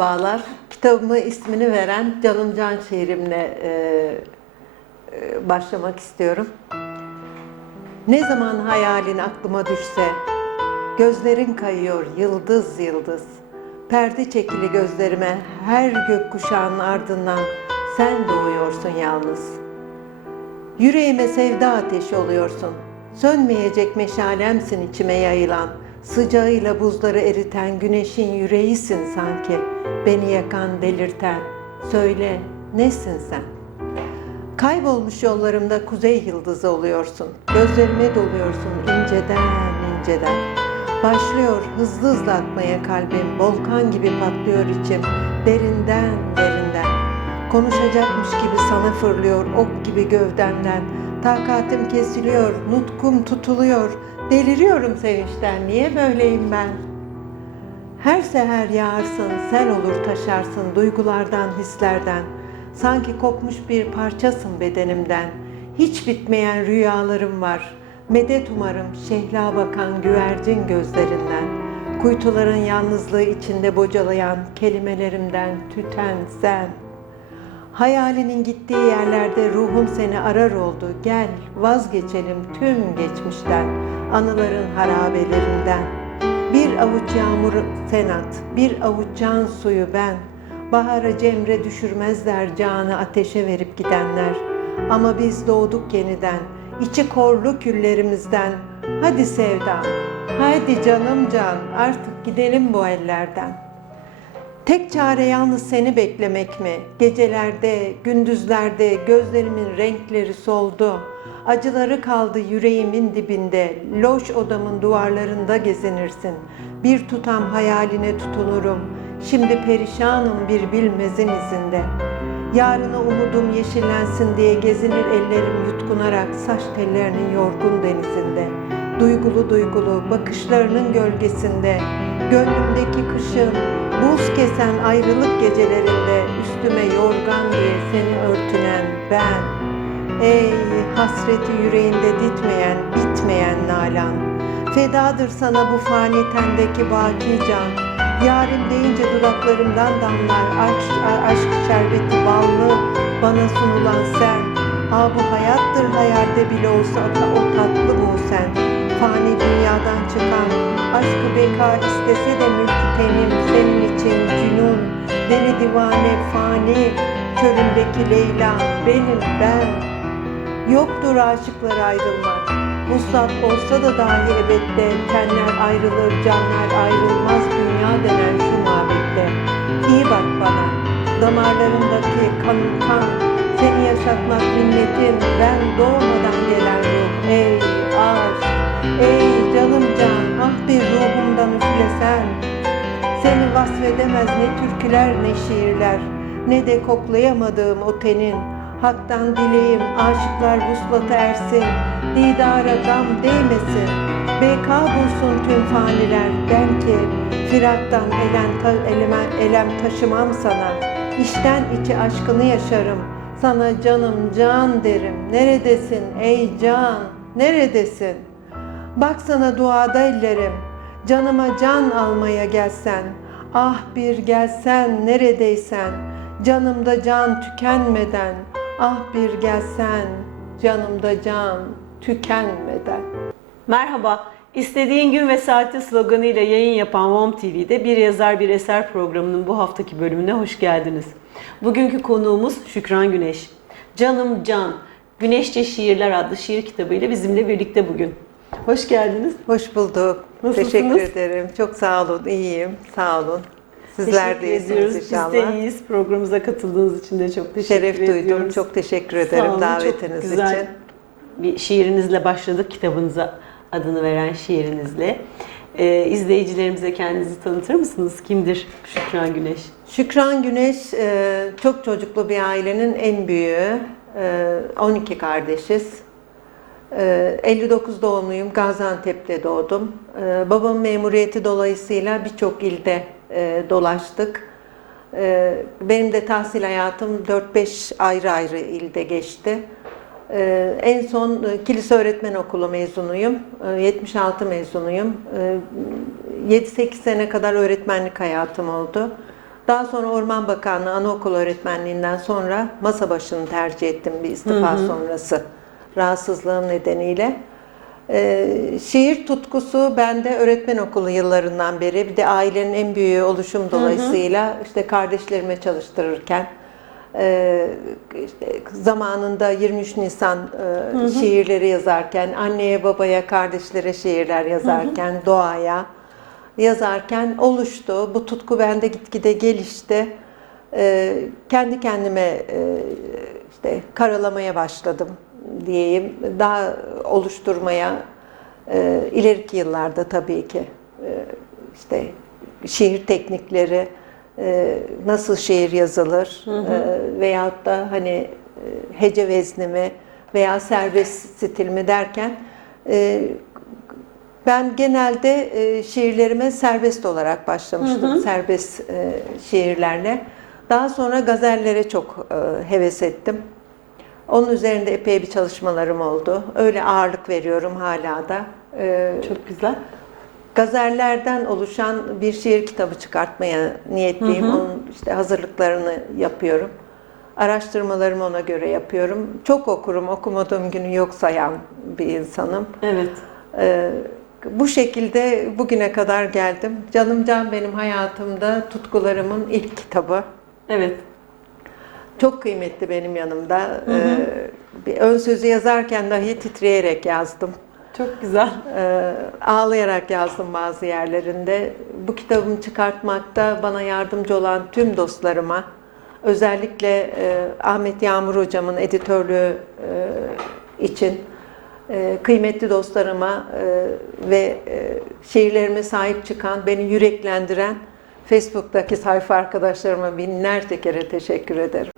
Merhabalar. Kitabıma ismini veren Canım Can şiirimle e, e, başlamak istiyorum. Ne zaman hayalin aklıma düşse, gözlerin kayıyor yıldız yıldız. Perde çekili gözlerime her gökkuşağının ardından sen doğuyorsun yalnız. Yüreğime sevda ateşi oluyorsun. Sönmeyecek meşalemsin içime yayılan. Sıcağıyla buzları eriten güneşin yüreğisin sanki. Beni yakan, delirten. Söyle, nesin sen? Kaybolmuş yollarımda kuzey yıldızı oluyorsun. Gözlerime doluyorsun inceden inceden. Başlıyor hızlı hızlı atmaya kalbim. Volkan gibi patlıyor içim. Derinden derinden. Konuşacakmış gibi sana fırlıyor ok gibi gövdemden. Takatim kesiliyor, nutkum tutuluyor. Deliriyorum sevinçten. Niye böyleyim ben? Her seher yağarsın, sel olur taşarsın duygulardan, hislerden. Sanki kopmuş bir parçasın bedenimden. Hiç bitmeyen rüyalarım var. Medet umarım şehla bakan güvercin gözlerinden. Kuytuların yalnızlığı içinde bocalayan kelimelerimden tüten sen. Hayalinin gittiği yerlerde ruhum seni arar oldu. Gel vazgeçelim tüm geçmişten, anıların harabelerinden. Bir avuç yağmur sen at, bir avuç can suyu ben. Bahara cemre düşürmezler canı ateşe verip gidenler. Ama biz doğduk yeniden, içi korlu küllerimizden. Hadi sevdam, hadi canım can, artık gidelim bu ellerden.'' Tek çare yalnız seni beklemek mi? Gecelerde, gündüzlerde gözlerimin renkleri soldu. Acıları kaldı yüreğimin dibinde. Loş odamın duvarlarında gezinirsin. Bir tutam hayaline tutunurum. Şimdi perişanım bir bilmezin izinde. Yarına umudum yeşillensin diye gezinir ellerim yutkunarak saç tellerinin yorgun denizinde. Duygulu duygulu bakışlarının gölgesinde, gönlümdeki kışın, buz kesen ayrılık gecelerinde üstüme yorgan diye seni örtünen ben. Ey hasreti yüreğinde ditmeyen, bitmeyen nalan. Fedadır sana bu fani tendeki baki can. Yarim deyince dudaklarımdan damlar aşk, aşk şerbeti ballı bana sunulan sen. Aa bu hayattır hayalde bile olsa o tatlı bu sen. Fani dünyadan çıkan aşkı beka istese de mülkü senin için cünun. Deli divane fani çölündeki Leyla benim ben. Yoktur aşıklar ayrılmak. Vuslat olsa da dahi ebette tenler ayrılır, canlar ayrılmaz dünya denen şu mabette. İyi bak bana, damarlarımdaki kanım kan, seni yaşatmak minnetim, ben doğmadan gelen ruh. Ey aşk, ey canım can, ah bir ruhumdan üflesen. Seni vasfedemez ne türküler ne şiirler, ne de koklayamadığım o tenin. Hak'tan dileğim aşıklar vuslata ersin, didara gam değmesin. Beka bulsun tüm faniler, ben ki firaktan elen, ta, eleme, elem taşımam sana. İçten içe aşkını yaşarım, sana canım can derim. Neredesin ey can, neredesin? Baksana duada ellerim, canıma can almaya gelsen. Ah bir gelsen neredeysen, canımda can tükenmeden. Ah bir gelsen, canımda can tükenmeden. Merhaba, istediğin gün ve saati sloganıyla yayın yapan WOM TV'de Bir Yazar Bir Eser programının bu haftaki bölümüne hoş geldiniz. Bugünkü konuğumuz Şükran Güneş. Canım Can, Güneşçe Şiirler adlı şiir kitabıyla bizimle birlikte bugün. Hoş geldiniz. Hoş bulduk. Nasılsınız? Teşekkür ederim. Çok sağ olun. İyiyim. Sağ olun. Sizler de iyisiniz inşallah. Biz de iyiyiz. Programımıza katıldığınız için de çok teşekkür Şeref ediyoruz. duydum. Çok teşekkür Sağ ederim olun, davetiniz çok güzel için. Bir şiirinizle başladık kitabınıza adını veren şiirinizle. Ee, izleyicilerimize kendinizi tanıtır mısınız? Kimdir Şükran Güneş? Şükran Güneş e, çok çocuklu bir ailenin en büyüğü. E, 12 kardeşiz. E, 59 doğumluyum. Gaziantep'te doğdum. E, Babamın memuriyeti dolayısıyla birçok ilde e, dolaştık. E, Benim de tahsil hayatım 4-5 ayrı ayrı ilde geçti. Ee, en son e, kilise öğretmen okulu mezunuyum. Ee, 76 mezunuyum. Ee, 7-8 sene kadar öğretmenlik hayatım oldu. Daha sonra Orman Bakanlığı Anaokulu öğretmenliğinden sonra masa başını tercih ettim bir istifa sonrası rahatsızlığım nedeniyle. Ee, şiir tutkusu bende öğretmen okulu yıllarından beri bir de ailenin en büyüğü oluşum dolayısıyla işte kardeşlerime çalıştırırken e, işte zamanında 23 Nisan e, şiirleri yazarken anneye babaya kardeşlere şiirler yazarken doğaya yazarken oluştu. Bu tutku bende gitgide gelişti. Ee, kendi kendime e, işte karalamaya başladım diyeyim. Daha oluşturmaya e, ileriki yıllarda tabii ki e, işte şiir teknikleri, e, nasıl şiir yazılır e, veyahut da hani e, hece veznimi veya serbest stil mi derken e, ben genelde e, şiirlerime serbest olarak başlamıştım. Serbest e, şiirlerle. Daha sonra gazellere çok e, heves ettim. Onun üzerinde epey bir çalışmalarım oldu. Öyle ağırlık veriyorum hala da. E, Çok güzel. gazellerden oluşan bir şiir kitabı çıkartmaya niyetliyim. Onun işte hazırlıklarını yapıyorum. Araştırmalarımı ona göre yapıyorum. Çok okurum, okumadığım günü yok sayan bir insanım. Evet. Ee, bu şekilde bugüne kadar geldim. Canım Can benim hayatımda tutkularımın ilk kitabı. Evet. Çok kıymetli benim yanımda. Ee, bir ön sözü yazarken dahi titreyerek yazdım. Çok güzel. Ee, ağlayarak yazdım bazı yerlerinde. Bu kitabımı çıkartmakta bana yardımcı olan tüm dostlarıma, özellikle e, Ahmet Yağmur hocamın editörlüğü e, için e, kıymetli dostlarıma e, ve e, şiirlerime sahip çıkan, beni yüreklendiren Facebook'taki sayfa arkadaşlarıma binlerce kere teşekkür ederim.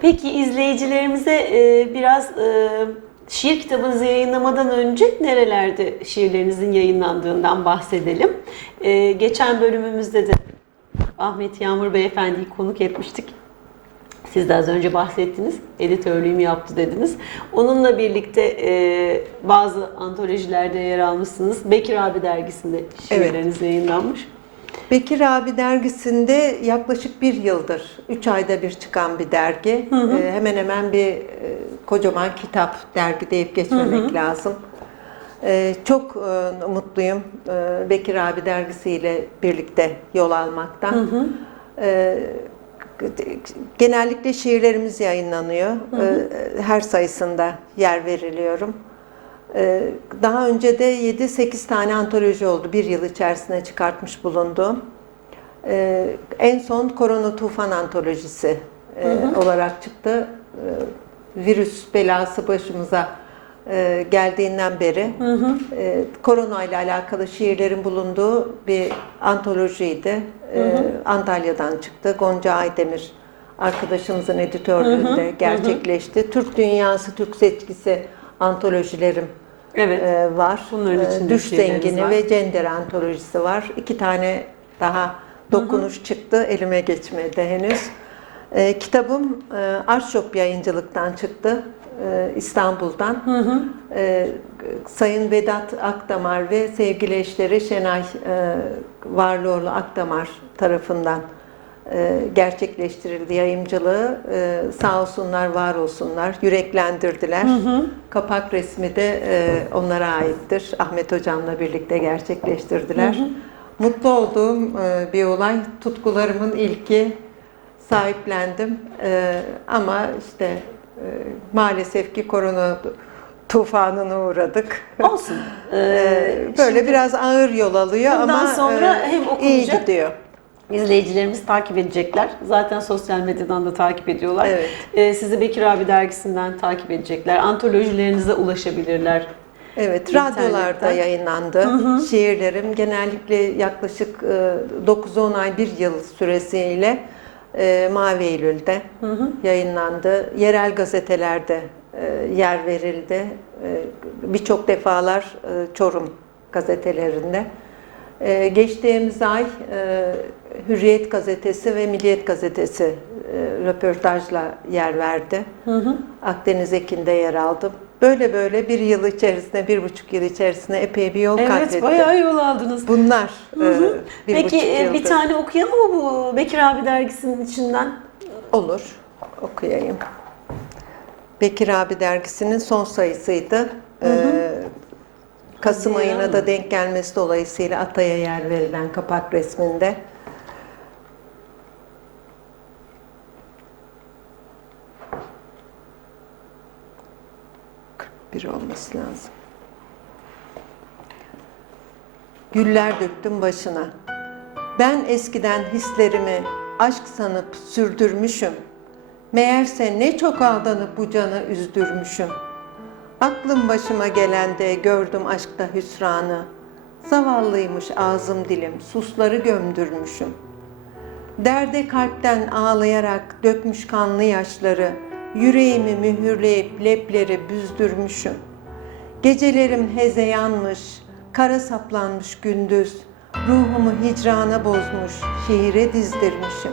Peki izleyicilerimize e, biraz e, şiir kitabınızı yayınlamadan önce nerelerde şiirlerinizin yayınlandığından bahsedelim. E, geçen bölümümüzde de Ahmet Yağmur Beyefendi'yi konuk etmiştik. Siz de az önce bahsettiniz, editörlüğümü yaptı dediniz. Onunla birlikte e, bazı antolojilerde yer almışsınız. Bekir abi dergisinde şiirleriniz yayınlanmış. Bekir abi dergisinde yaklaşık bir yıldır, üç ayda bir çıkan bir dergi. Ee, hemen hemen bir e, kocaman kitap dergi deyip geçmemek lazım. Ee, çok e, mutluyum e, Bekir abi dergisiyle birlikte yol almaktan. Ee, genellikle şiirlerimiz yayınlanıyor. Ee, her sayısında yer veriliyorum. Ee, Daha önce de 7-8 tane antoloji oldu bir yıl içerisinde çıkartmış bulunduğum. Ee, En son Korona Tufan antolojisi e, olarak çıktı. Ee, Virüs belası başımıza e, geldiğinden beri e, korona ile alakalı şiirlerin bulunduğu bir antolojiydi. Ee, Antalya'dan çıktı. Gonca Aydemir arkadaşımızın editörlüğünde gerçekleşti. Türk Dünyası, Türk Seçkisi antolojilerim Evet. e, var. Bunların E, içinde Düş Zengini var. ve Cender antolojisi var. İki tane daha dokunuş çıktı. Elime geçmedi henüz. E, kitabım e, Artshop yayıncılıktan çıktı. e, İstanbul'dan. E, Sayın Vedat Akdamar ve sevgili eşleri Şenay e, Varlıoğlu Akdamar tarafından gerçekleştirildi yayımcılığı. E, sağ olsunlar, var olsunlar. Yüreklendirdiler. Kapak resmi de e, onlara aittir. Ahmet Hocam'la birlikte gerçekleştirdiler. Mutlu olduğum e, bir olay. Tutkularımın ilki sahiplendim. E, ama işte e, maalesef ki korona tufanına uğradık. Olsun. E, Ee, böyle biraz ağır yol alıyor bundan ama sonra e, hem iyi okunacak- gidiyor. İzleyicilerimiz takip edecekler. Zaten sosyal medyadan da takip ediyorlar. Evet. Ee, sizi Bekir abi dergisinden takip edecekler. Antolojilerinize ulaşabilirler. Evet, İnternetten. radyolarda yayınlandı. Şiirlerim genellikle yaklaşık e, 9-10 ay, bir yıl süresiyle e, Mavi Eylül'de yayınlandı. Yerel gazetelerde e, yer verildi. E, Birçok defalar e, Çorum gazetelerinde. E, Geçtiğimiz ay e, Hürriyet gazetesi ve Milliyet gazetesi e, röportajla yer verdi. Akdeniz Ekin'de yer aldım. Böyle böyle bir yıl içerisinde, bir buçuk yıl içerisinde epey bir yol kat Evet ettim. bayağı yol aldınız. Bunlar e, bir Peki e, bir tane okuyalım mı bu Bekir abi dergisinin içinden? Olur, okuyayım. Bekir abi dergisinin son sayısıydı. Ee, Kasım ayına da denk gelmesi dolayısıyla Atay'a yer verilen kapak resminde. bir olması lazım. Güller döktüm başına. Ben eskiden hislerimi aşk sanıp sürdürmüşüm. Meğerse ne çok aldanıp bu canı üzdürmüşüm. Aklım başıma gelende gördüm aşkta hüsranı. Zavallıymış ağzım dilim, susları gömdürmüşüm. Derde kalpten ağlayarak dökmüş kanlı yaşları, yüreğimi mühürleyip lepleri büzdürmüşüm. Gecelerim hezeyanmış, kara saplanmış gündüz, ruhumu hicrana bozmuş, şiire dizdirmişim.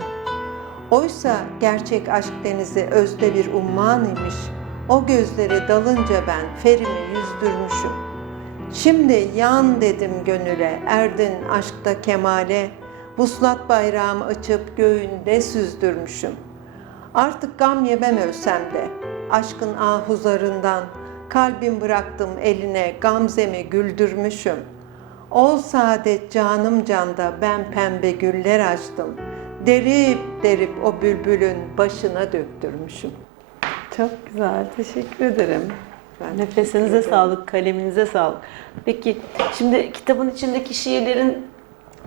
Oysa gerçek aşk denizi özde bir umman imiş, o gözlere dalınca ben ferimi yüzdürmüşüm. Şimdi yan dedim gönüle, erdin aşkta kemale, vuslat bayrağımı açıp göğünde süzdürmüşüm. Artık gam yemem ölsem de, aşkın ahuzarından, kalbim bıraktım eline, gamzemi güldürmüşüm. Ol saadet canım canda, ben pembe güller açtım. Derip derip o bülbülün başına döktürmüşüm. Çok güzel, teşekkür ederim. Ben Nefesinize ederim. sağlık, kaleminize sağlık. Peki, şimdi kitabın içindeki şiirlerin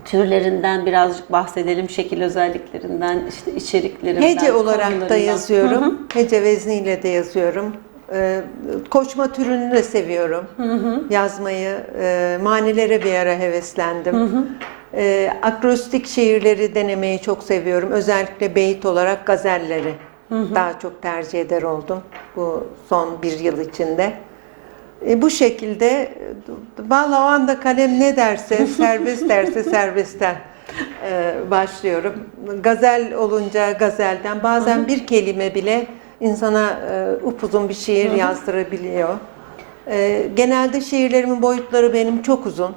türlerinden birazcık bahsedelim. Şekil özelliklerinden, işte içeriklerinden, Hece olarak da yazıyorum. Hece vezniyle de yazıyorum. Ee, koçma türünü de seviyorum. Yazmayı. E, manilere bir ara heveslendim. Ee, akrostik şiirleri denemeyi çok seviyorum. Özellikle beyit olarak gazelleri daha çok tercih eder oldum bu son bir yıl içinde. E, bu şekilde valla o anda kalem ne derse, serbest derse serbestten e, başlıyorum. Gazel olunca gazelden, bazen bir kelime bile insana e, upuzun bir şiir yazdırabiliyor. E, genelde şiirlerimin boyutları benim çok uzun.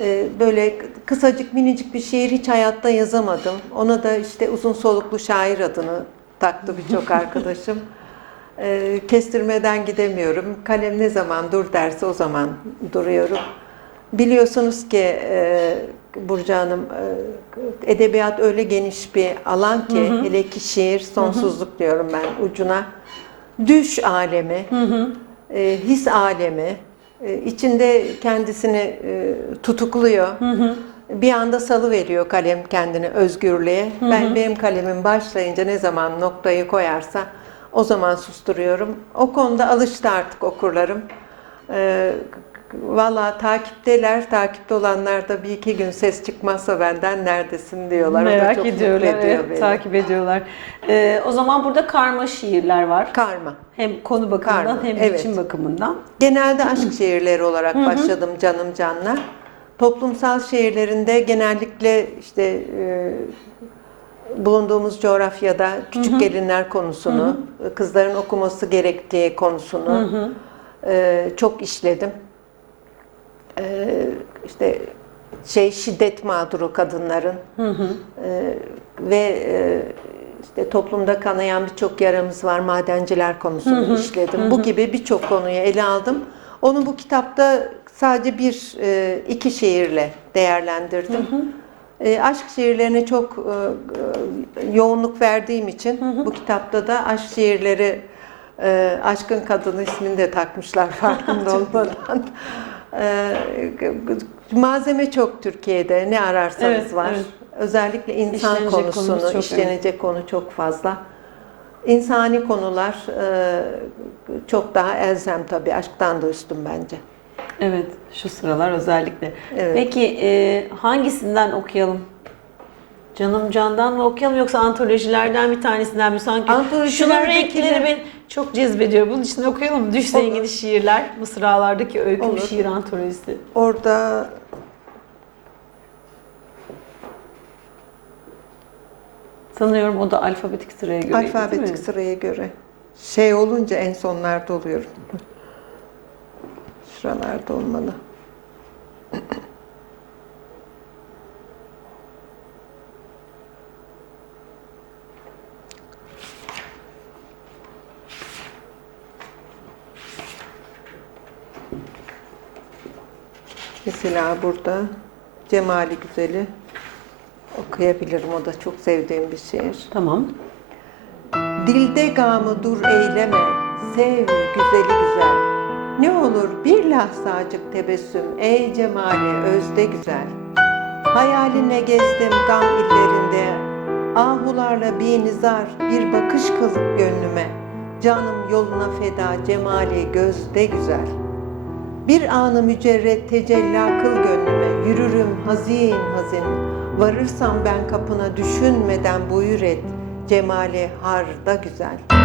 E, böyle kısacık minicik bir şiir hiç hayatta yazamadım. Ona da işte uzun soluklu şair adını taktı birçok arkadaşım. E, kestirmeden gidemiyorum. Kalem ne zaman dur derse o zaman duruyorum. Biliyorsunuz ki e, Burcu Hanım, e, edebiyat öyle geniş bir alan ki, hele ki şiir, sonsuzluk diyorum ben ucuna. Düş alemi, e, his alemi, e, içinde kendisini e, tutukluyor. Bir anda salı veriyor kalem kendini özgürlüğe. Ben benim kalemim başlayınca ne zaman noktayı koyarsa o zaman susturuyorum. O konuda alıştı artık okurlarım. Ee, Valla takipteler, takipte olanlar da bir iki gün ses çıkmazsa benden neredesin diyorlar. Merak çok ediyorlar, ediyor evet, beni. takip ediyorlar. Ee, o zaman burada karma şiirler var. Karma. Hem konu bakımından Karma, hem evet. biçim bakımından. Genelde aşk şiirleri olarak başladım canım canla. Toplumsal şiirlerinde genellikle işte e, bulunduğumuz coğrafyada küçük gelinler konusunu, kızların okuması gerektiği konusunu e, çok işledim. E, işte şey şiddet mağduru kadınların e, ve e, işte toplumda kanayan birçok yaramız var. Madenciler konusunu işledim. Bu gibi birçok konuyu ele aldım. Onu bu kitapta sadece bir e, iki şiirle değerlendirdim. E, aşk şiirlerine çok e, yoğunluk verdiğim için bu kitapta da aşk şiirleri e, Aşkın Kadını ismini de takmışlar farkında olmadan. E, malzeme çok Türkiye'de ne ararsanız Evet, var. evet. Özellikle insan İşlenecek konusunu, çok, işlenecek konu çok fazla. İnsani konular e, çok daha elzem tabii. Aşktan da üstün bence. Evet, şu sıralar özellikle. Evet. Peki e, hangisinden okuyalım? Canım Can'dan mı okuyalım yoksa antolojilerden bir tanesinden mi? Sanki şunun Antolojilerdeki renkleri beni çok cezbediyor. Bunun için okuyalım Olur. ilgili şiirler, Mısralardaki öykü Olur. şiir antolojisi. Orada Sanıyorum o da alfabetik sıraya göre. alfabetik sıraya göre şey olunca en sonlarda oluyorum. Şuralarda olmalı. Mesela burada Cemali Güzel'i okuyabilirim. O da çok sevdiğim bir şiir. Tamam. Dilde gamı dur eyleme, sev güzeli güzel. Ne olur bir lahzacık tebessüm, ey cemali özde güzel. Hayaline gezdim gam illerinde, ahularla bir nizar, bir bakış kazıp gönlüme. Canım yoluna feda, cemali gözde güzel. Bir anı mücerret tecella kıl gönlüme, yürürüm hazin hazin. Varırsam ben kapına düşünmeden buyur et, cemali harda güzel.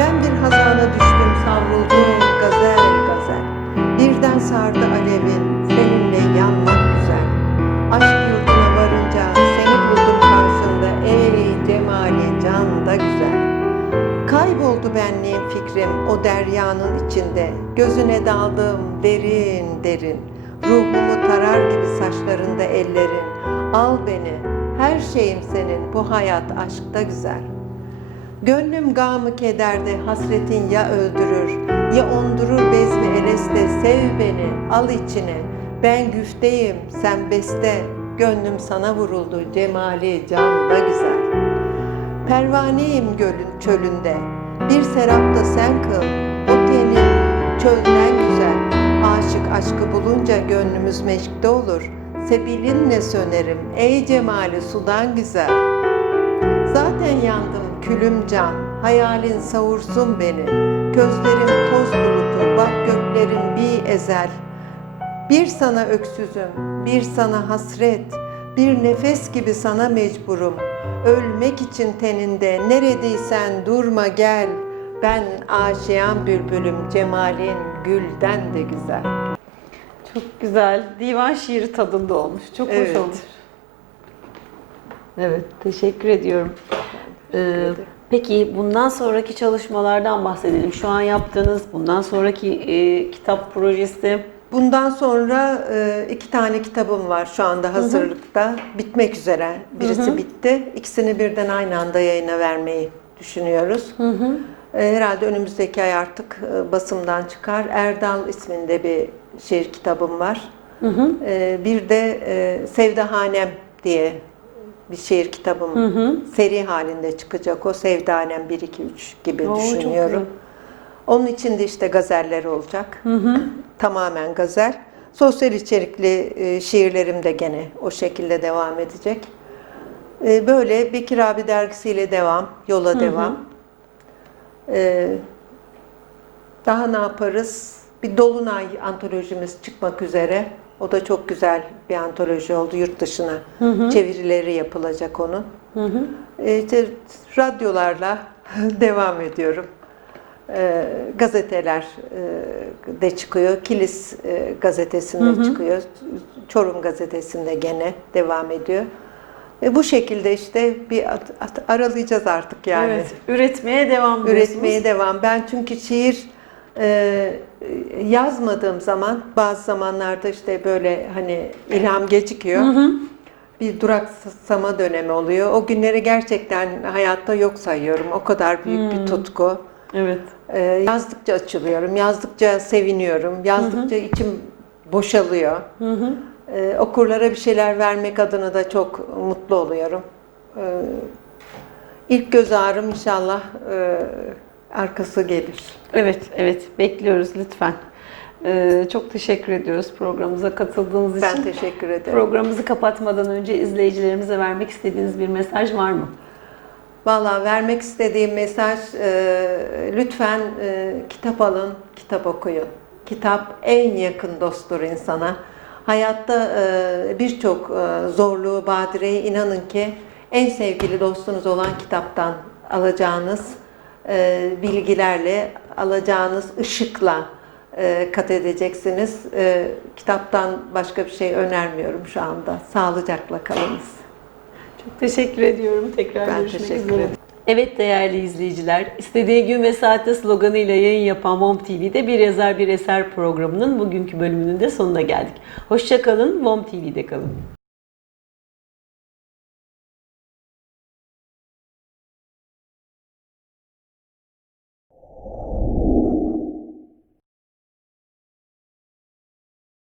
Ben bir hazana düştüm savruldum gazel gazel. Birden sardı alevin seninle yanmak güzel. Aşk yurduna varınca seni buldum karşında ey cemali can da güzel. Kayboldu benliğim fikrim o deryanın içinde. Gözüne daldım derin derin. Ruhumu tarar gibi saçlarında ellerin. Al beni, her şeyim senin, bu hayat aşkta güzel. Gönlüm gamı kederde, hasretin ya öldürür, ya ondurur bezmi eleste, sev beni, al içine. Ben güfteyim, sen beste, gönlüm sana vuruldu, cemali can da güzel. Pervaneyim gölün çölünde, bir serapta sen kıl, o tenin çölden güzel. Aşık aşkı bulunca gönlümüz meşkte olur, sebilinle sönerim, ey cemali sudan güzel. Zaten yandım külüm can, hayalin savursun beni. Gözlerim toz bulutu, bak göklerin bir ezel. Bir sana öksüzüm, bir sana hasret, bir nefes gibi sana mecburum. Ölmek için teninde, neredeysen durma gel. Ben aşiyan bülbülüm, cemalin gülden de güzel. Çok güzel. Divan şiiri tadında olmuş. Çok hoş Evet. olmuş. Evet, teşekkür ediyorum. Ee, peki bundan sonraki çalışmalardan bahsedelim. Şu an yaptığınız bundan sonraki e, kitap projesi. Bundan sonra e, iki tane kitabım var şu anda hazırlıkta. Bitmek üzere. Birisi bitti. İkisini birden aynı anda yayına vermeyi düşünüyoruz. E, Herhalde önümüzdeki ay artık e, basımdan çıkar. Erdal isminde bir şiir kitabım var. E, Bir de e, Sevdahanem diye bir şiir kitabım seri halinde çıkacak. O Sevdahanem 1 2 3 gibi Oo, düşünüyorum. Onun için de işte gazeller olacak. Tamamen gazel. Sosyal içerikli e, şiirlerim de gene o şekilde devam edecek. E, böyle Bekir abi dergisiyle devam, yola devam. E, daha ne yaparız? Bir Dolunay antolojimiz çıkmak üzere. O da çok güzel bir antoloji oldu yurt dışına. Çevirileri yapılacak onun. E, işte radyolarla devam ediyorum. E, gazeteler e, de çıkıyor. Kilis e, gazetesinde çıkıyor. Çorum gazetesinde gene devam ediyor. E, bu şekilde işte bir at- at- aralayacağız artık yani. Evet, üretmeye devam. Üretmeye devam. Ben çünkü şiir e, yazmadığım zaman bazı zamanlarda işte böyle hani ilham gecikiyor. Bir duraksama dönemi oluyor. O günleri gerçekten hayatta yok sayıyorum. O kadar büyük bir tutku. Evet. E, yazdıkça açılıyorum, yazdıkça seviniyorum, yazdıkça içim boşalıyor. E, okurlara bir şeyler vermek adına da çok mutlu oluyorum. E, ilk göz ağrım inşallah e, arkası gelir. Evet, evet. Bekliyoruz lütfen. Ee, çok teşekkür ediyoruz programımıza katıldığınız için. Ben teşekkür ederim. Programımızı kapatmadan önce izleyicilerimize vermek istediğiniz bir mesaj var mı? Vallahi vermek istediğim mesaj e, lütfen e, kitap alın, kitap okuyun. Kitap en yakın dosttur insana. Hayatta e, birçok e, zorluğu, badireyi inanın ki en sevgili dostunuz olan kitaptan alacağınız e, bilgilerle, alacağınız ışıkla e, kat edeceksiniz. E, kitaptan başka bir şey önermiyorum şu anda. Sağlıcakla kalınız. Çok teşekkür ediyorum. Tekrar Ben görüşmek teşekkür üzere. ederim. Evet değerli izleyiciler, istediği gün ve saatte sloganıyla yayın yapan WOM TV'de Bir Yazar Bir Eser programının bugünkü bölümünün de sonuna geldik. Hoşçakalın, WOM TV'de kalın.